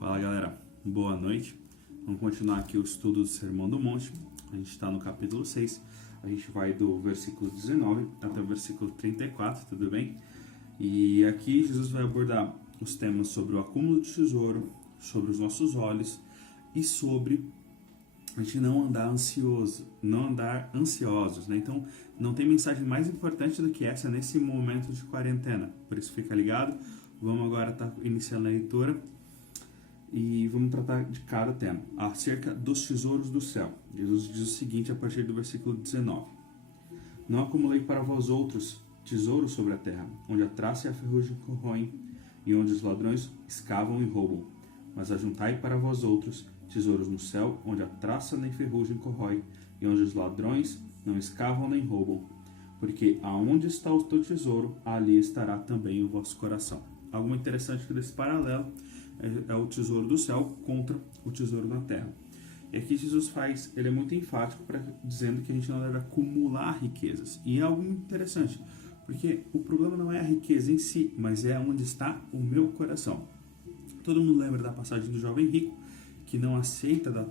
Fala galera, boa noite. Vamos continuar aqui o estudo do Sermão do Monte. A gente está no capítulo 6. A gente vai do versículo 19 até o versículo 34, tudo bem? E aqui Jesus vai abordar os temas sobre o acúmulo de tesouro, sobre os nossos olhos e sobre a gente não andar ansioso, não andar ansiosos, né? Então, não tem mensagem mais importante do que essa nesse momento de quarentena. Por isso, fica ligado. Vamos agora estar iniciando a leitura e vamos tratar de cada tema. Acerca dos tesouros do céu. Jesus diz o seguinte a partir do versículo 19. Não acumulei para vós outros tesouros sobre a terra, onde a traça e a ferrugem corroem, e onde os ladrões escavam e roubam. Mas ajuntai para vós outros tesouros no céu, onde a traça nem ferrugem corrói, e onde os ladrões não escavam nem roubam. Porque aonde está o teu tesouro, ali estará também o vosso coração. Algo interessante desse paralelo é o tesouro do céu contra o tesouro na terra. E aqui Jesus ele é muito enfático dizendo que a gente não deve acumular riquezas. E é algo muito interessante, porque o problema não é a riqueza em si, mas é onde está o meu coração. Todo mundo lembra da passagem do jovem rico, que não aceita dar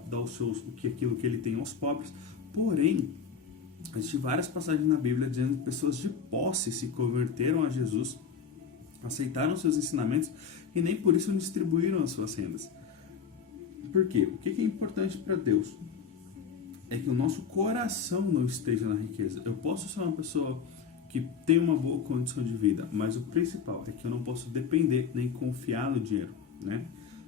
aquilo que ele tem aos pobres. Porém, existem várias passagens na Bíblia dizendo que pessoas de posse se converteram a Jesus, aceitaram seus ensinamentos e nem por isso distribuíram as suas rendas. Por quê? O que é importante para Deus? É que o nosso coração não esteja na riqueza. Eu posso ser uma pessoa que tem uma boa condição de vida, mas o principal é que eu não posso depender nem confiar no dinheiro, né?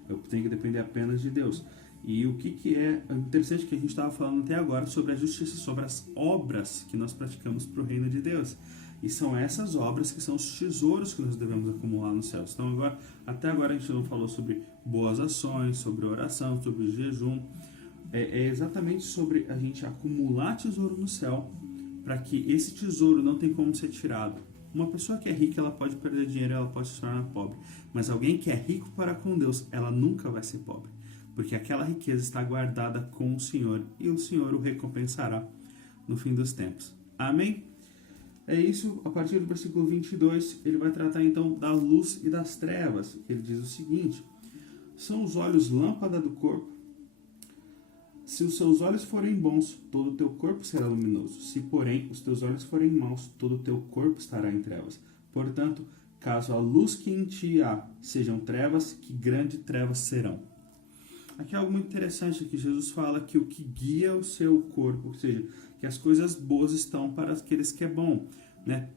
Eu tenho que depender apenas de Deus. E o que é interessante que a gente estava falando até agora sobre a justiça, sobre as obras que nós praticamos para o reino de Deus. E são essas obras que são os tesouros que nós devemos acumular nos céus. Então até agora a gente não falou sobre boas ações, sobre oração, sobre jejum. É exatamente sobre a gente acumular tesouro no céu, para que esse tesouro não tenha como ser tirado. Uma pessoa que é rica, ela pode perder dinheiro, ela pode se tornar pobre. Mas alguém que é rico para com Deus, ela nunca vai ser pobre. Porque aquela riqueza está guardada com o Senhor e o Senhor o recompensará no fim dos tempos. Amém? É isso, a partir do versículo 22, ele vai tratar então da luz e das trevas. Ele diz o seguinte: são os olhos lâmpada do corpo. Se os seus olhos forem bons, todo o teu corpo será luminoso. Se, porém, os teus olhos forem maus, todo o teu corpo estará em trevas. Portanto, caso a luz que em ti há sejam trevas, que grande trevas serão. Aqui é algo muito interessante, que Jesus fala que o que guia o seu corpo, ou seja, que as coisas boas estão para aqueles que é bom, né?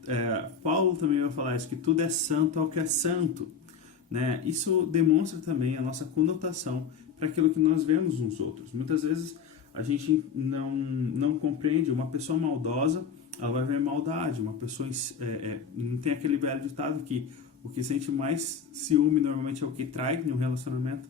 Paulo também vai falar isso, que tudo é santo ao que é santo, né? Isso demonstra também a nossa conotação para aquilo que nós vemos nos outros. Muitas vezes a gente não compreende. Uma pessoa maldosa, ela vai ver maldade. Uma pessoa não tem aquele velho ditado que o que sente mais ciúme normalmente é o que trai em um relacionamento.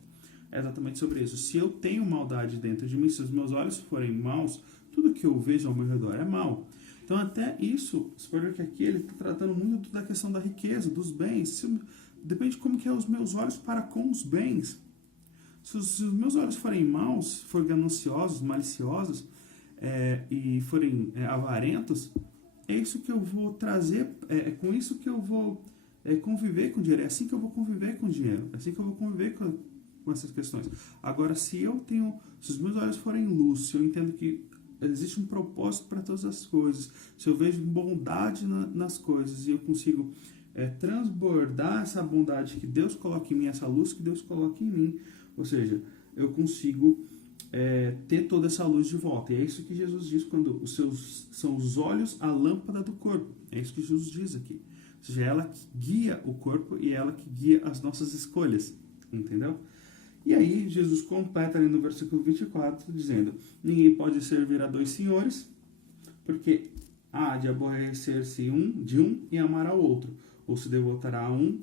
É exatamente sobre isso. Se eu tenho maldade dentro de mim, se os meus olhos forem maus, tudo que eu vejo ao meu redor é mal. Então até isso, você pode ver que aqui ele está tratando muito da questão da riqueza, dos bens. Depende de como que é os meus olhos para com os bens. Se os meus olhos forem maus, forem gananciosos, maliciosos e forem avarentos, é isso que eu vou trazer, é com isso que eu vou conviver com o dinheiro. É assim que eu vou conviver com o dinheiro, é assim que eu vou conviver com essas questões. Agora, se os meus olhos forem luz, se eu entendo que existe um propósito para todas as coisas, se eu vejo bondade nas coisas e eu consigo transbordar essa bondade que Deus coloca em mim, essa luz que Deus coloca em mim, ou seja, eu consigo ter toda essa luz de volta. E é isso que Jesus diz quando são os olhos a lâmpada do corpo. É isso que Jesus diz aqui. Ou seja, é ela que guia o corpo e é ela que guia as nossas escolhas. Entendeu? E aí Jesus completa ali no versículo 24, dizendo: ninguém pode servir a dois senhores, porque há de aborrecer-se de um e amar ao outro, ou se devotará a um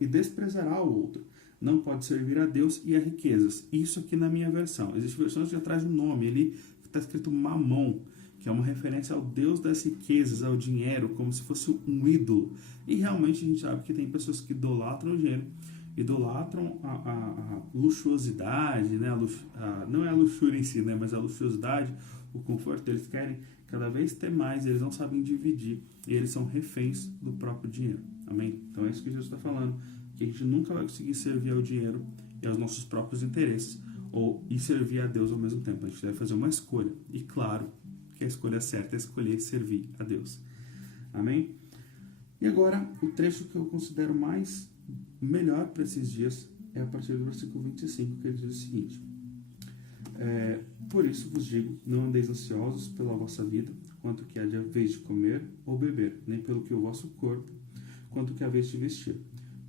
e desprezará ao outro. Não pode servir a Deus e a riquezas. Isso aqui na minha versão. Existem versões que já traz um nome ali, que está escrito Mamon, que é uma referência ao Deus das riquezas, ao dinheiro, como se fosse um ídolo. E realmente a gente sabe que tem pessoas que idolatram o dinheiro, idolatram a luxuosidade, né? Não é a luxúria em si, né? Mas a luxuosidade, o conforto. Eles querem cada vez ter mais, eles não sabem dividir, e eles são reféns do próprio dinheiro. Amém? Então é isso que Jesus está falando, que a gente nunca vai conseguir servir ao dinheiro e aos nossos próprios interesses, e servir a Deus ao mesmo tempo. A gente deve fazer uma escolha. E claro que a escolha certa é escolher servir a Deus. Amém? E agora, o trecho que eu considero melhor para esses dias é a partir do versículo 25, que ele diz o seguinte: por isso vos digo, não andeis ansiosos pela vossa vida, quanto que há de haver de comer ou beber, nem pelo que o vosso corpo, quanto que haveis de vestir.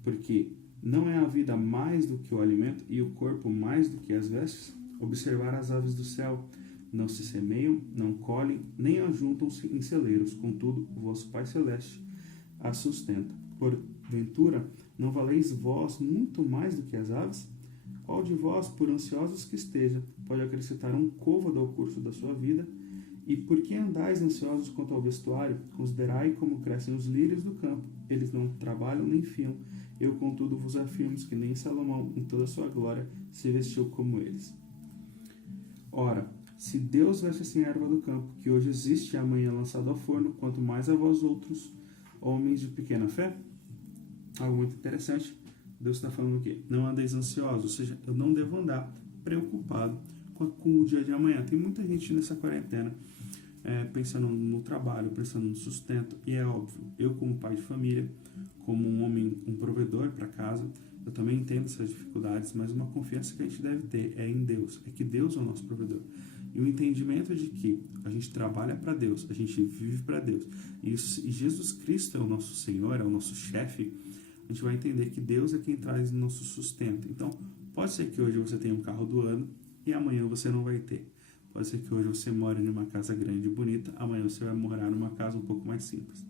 Porque não é a vida mais do que o alimento, e o corpo mais do que as vestes? Observar as aves do céu, não se semeiam, não colhem, nem ajuntam-se em celeiros, contudo, o vosso Pai Celeste as sustenta. Porventura, não valeis vós muito mais do que as aves? Qual de vós, por ansiosos que esteja, pode acrescentar um côvado ao curso da sua vida? E por que andais ansiosos quanto ao vestuário? Considerai como crescem os lírios do campo. Eles não trabalham nem fiam. Eu, contudo, vos afirmo que nem Salomão, em toda a sua glória, se vestiu como eles. Ora, se Deus veste assim a erva do campo, que hoje existe e amanhã lançada ao forno, quanto mais a vós outros, homens de pequena fé? Algo muito interessante. Deus está falando o quê? Não andeis ansiosos, ou seja, eu não devo andar preocupado com o dia de amanhã. Tem muita gente nessa quarentena pensando no trabalho, pensando no sustento, e é óbvio, eu como pai de família, como um homem, um provedor para casa, eu também entendo essas dificuldades, mas uma confiança que a gente deve ter é em Deus, é que Deus é o nosso provedor. E o entendimento de que a gente trabalha para Deus, a gente vive para Deus, e Jesus Cristo é o nosso Senhor, é o nosso chefe, a gente vai entender que Deus é quem traz o nosso sustento. Então, pode ser que hoje você tenha um carro do ano e amanhã você não vai ter. Pode ser que hoje você more numa casa grande e bonita, amanhã você vai morar numa casa um pouco mais simples.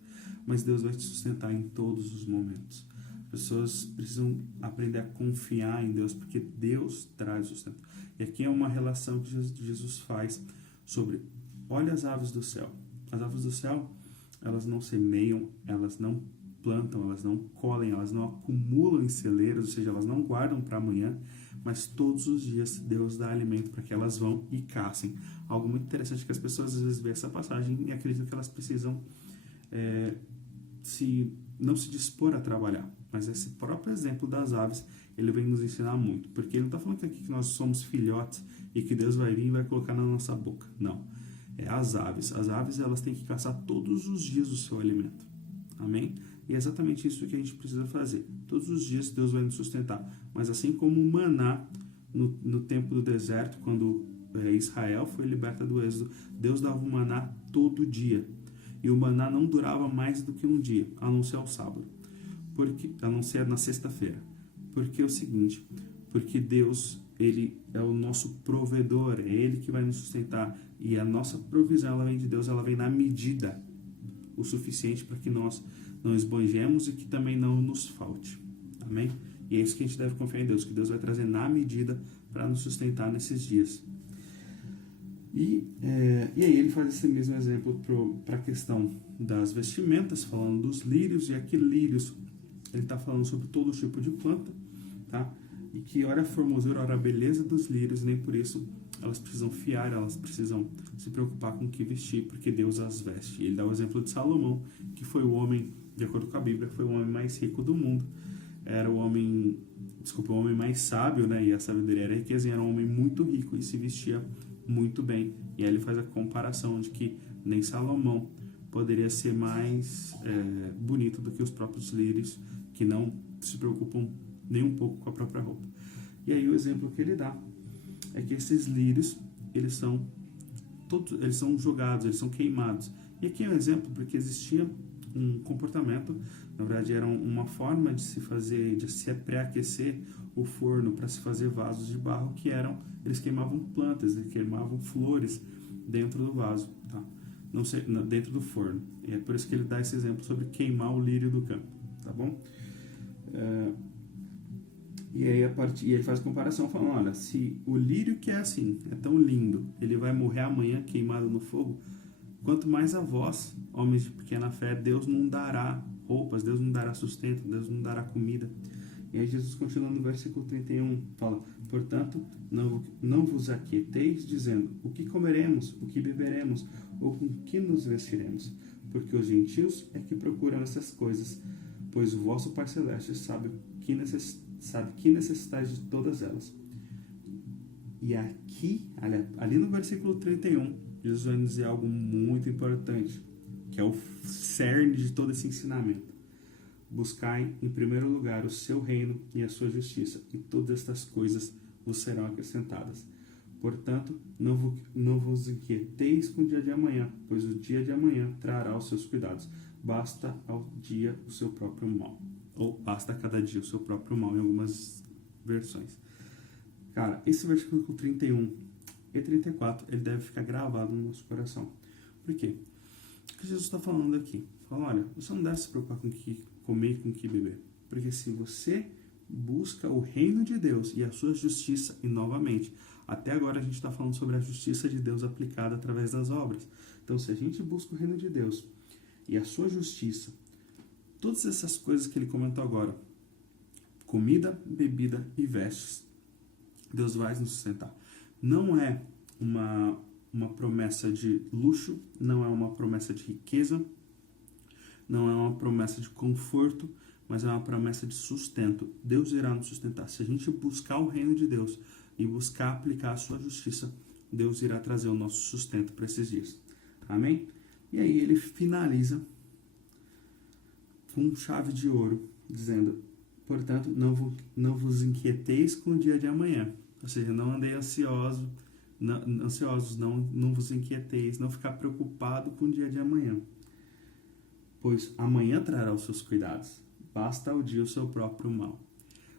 Mas Deus vai te sustentar em todos os momentos. As pessoas precisam aprender a confiar em Deus, porque Deus traz sustento. E aqui é uma relação que Jesus faz sobre, olha as aves do céu. As aves do céu, elas não semeiam, elas não plantam, elas não colhem, elas não acumulam em celeiros, ou seja, elas não guardam para amanhã, mas todos os dias Deus dá alimento para que elas vão e caçem. Algo muito interessante que as pessoas às vezes veem essa passagem e acreditam que elas precisam não se dispor a trabalhar. Mas esse próprio exemplo das aves, ele vem nos ensinar muito, porque ele não está falando aqui que nós somos filhotes e que Deus vai vir e vai colocar na nossa boca. Não. É as aves. As aves, elas têm que caçar todos os dias o seu alimento. Amém? E é exatamente isso que a gente precisa fazer. Todos os dias Deus vai nos sustentar. Mas assim como o maná no tempo do deserto, quando Israel foi liberta do êxodo, Deus dava o maná todo dia. E o maná não durava mais do que um dia, a não ser ao sábado. A não ser na sexta-feira. Porque é o seguinte, porque Deus, ele é o nosso provedor, é Ele que vai nos sustentar. E a nossa provisão, ela vem de Deus, ela vem na medida o suficiente para que nós não esbanjemos e que também não nos falte. Amém? E é isso que a gente deve confiar em Deus, que Deus vai trazer na medida para nos sustentar nesses dias. E aí ele faz esse mesmo exemplo para a questão das vestimentas, falando dos lírios, e aqui lírios, ele está falando sobre todo tipo de planta, tá? E que ora a formosura, ora a beleza dos lírios, nem por isso elas precisam fiar, elas precisam se preocupar com o que vestir, porque Deus as veste. E ele dá o exemplo de Salomão, que foi o homem, de acordo com a Bíblia, foi o homem mais rico do mundo. Era o homem mais sábio, né? E a sabedoria era a riqueza, e era um homem muito rico e se vestia muito bem. E aí ele faz a comparação de que nem Salomão poderia ser mais bonito do que os próprios lírios, que não se preocupam nem um pouco com a própria roupa. E aí o exemplo que ele dá é que esses lírios, eles são jogados, eles são queimados. E aqui é um exemplo porque existia um comportamento, na verdade era uma forma de se pré-aquecer o forno para se fazer vasos de barro, eles queimavam plantas, eles queimavam flores dentro do vaso, tá? Não sei, dentro do forno. E é por isso que ele dá esse exemplo sobre queimar o lírio do campo, tá bom? E aí ele faz a comparação falando, olha, se o lírio que é assim, é tão lindo, ele vai morrer amanhã queimado no fogo, quanto mais a vós, homens de pequena fé, Deus não dará roupas, Deus não dará sustento, Deus não dará comida. E aí Jesus continua no versículo 31, fala, portanto, não vos aquieteis dizendo, o que comeremos, o que beberemos, ou com que nos vestiremos? Porque os gentios é que procuram essas coisas, pois o vosso Pai Celeste sabe sabe que necessidade de todas elas. E aqui, ali no versículo 31, Jesus vai dizer algo muito importante, que é o cerne de todo esse ensinamento. Buscai em primeiro lugar o seu reino e a sua justiça, e todas estas coisas vos serão acrescentadas. Portanto, não vos inquieteis com o dia de amanhã, pois o dia de amanhã trará os seus cuidados. Basta ao dia o seu próprio mal. Ou basta a cada dia o seu próprio mal, em algumas versões. Cara, esse versículo 31 e 34, ele deve ficar gravado no nosso coração. Por quê? O que Jesus está falando aqui? Fala, olha, você não deve se preocupar com o que comer e com o que beber. Porque se você busca o reino de Deus e a sua justiça, e novamente, até agora a gente está falando sobre a justiça de Deus aplicada através das obras. Então, se a gente busca o reino de Deus e a sua justiça, todas essas coisas que ele comentou agora, comida, bebida e vestes, Deus vai nos sustentar. Não é uma promessa de luxo, não é uma promessa de riqueza, não é uma promessa de conforto, mas é uma promessa de sustento. Deus irá nos sustentar. Se a gente buscar o reino de Deus e buscar aplicar a sua justiça, Deus irá trazer o nosso sustento para esses dias. Amém? E aí ele finaliza com chave de ouro, dizendo, portanto, não vos inquieteis com o dia de amanhã. Ou seja, não andei ansiosos, não vos inquieteis, não ficar preocupado com o dia de amanhã. Pois amanhã trará os seus cuidados. Basta ao dia o seu próprio mal.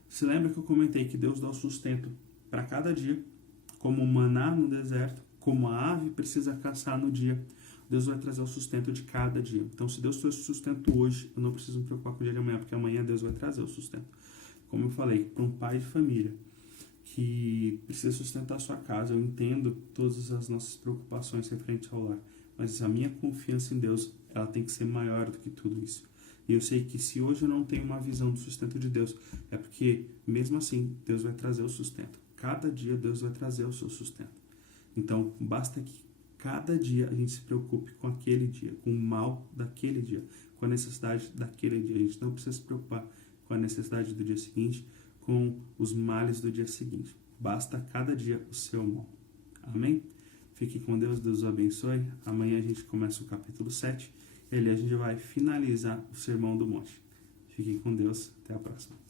Se lembra que eu comentei que Deus dá o sustento para cada dia, como o maná no deserto, como a ave precisa caçar no dia, Deus vai trazer o sustento de cada dia. Então, se Deus trouxe o sustento hoje, eu não preciso me preocupar com o dia de amanhã, porque amanhã Deus vai trazer o sustento. Como eu falei, para um pai de família que precisa sustentar a sua casa, eu entendo todas as nossas preocupações referente ao lar, mas a minha confiança em Deus, ela tem que ser maior do que tudo isso. E eu sei que se hoje eu não tenho uma visão do sustento de Deus, é porque, mesmo assim, Deus vai trazer o sustento. Cada dia Deus vai trazer o seu sustento. Então, basta que cada dia a gente se preocupe com aquele dia, com o mal daquele dia, com a necessidade daquele dia. A gente não precisa se preocupar com a necessidade do dia seguinte, com os males do dia seguinte. Basta cada dia o seu mal. Amém? Fique com Deus, Deus os abençoe. Amanhã a gente começa o capítulo 7 e ali a gente vai finalizar o Sermão do Monte. Fiquem com Deus, até a próxima.